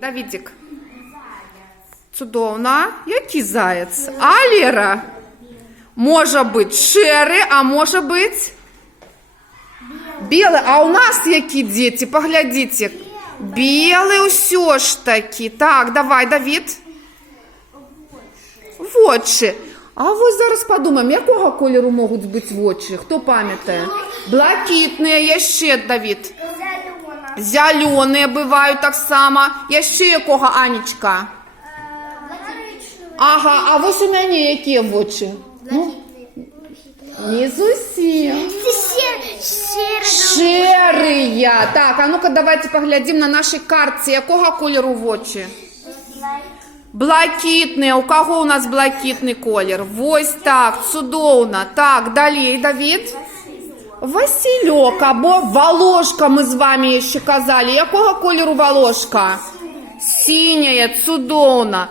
Давідік. Цудовно. Який заяць? А, Лера? Може бути шери, а може бути білий. А у нас які діти? Поглядіть. Білий усе ж таки. Так, давай, Давід. Вочі. А ось зараз подумаємо, якого кольору можуть бути вочі? Хто пам'ятає? Блакитні, є ще, Давід. Зелені бувають так само. Є ще якого, Анечка? Ага, а ось у мене які вочі? Ну, не зовсім. Шерия. Так, а ну-ка давайте поглядим на нашій картці. Якого кольору вочі? Блакитний. У кого у нас блакитний колір? Ось так, чудовно. Так, далі, Давід. Васильок, або Волошка, ми з вами ще казали. Якого кольору Волошка? Синяя, чудовно.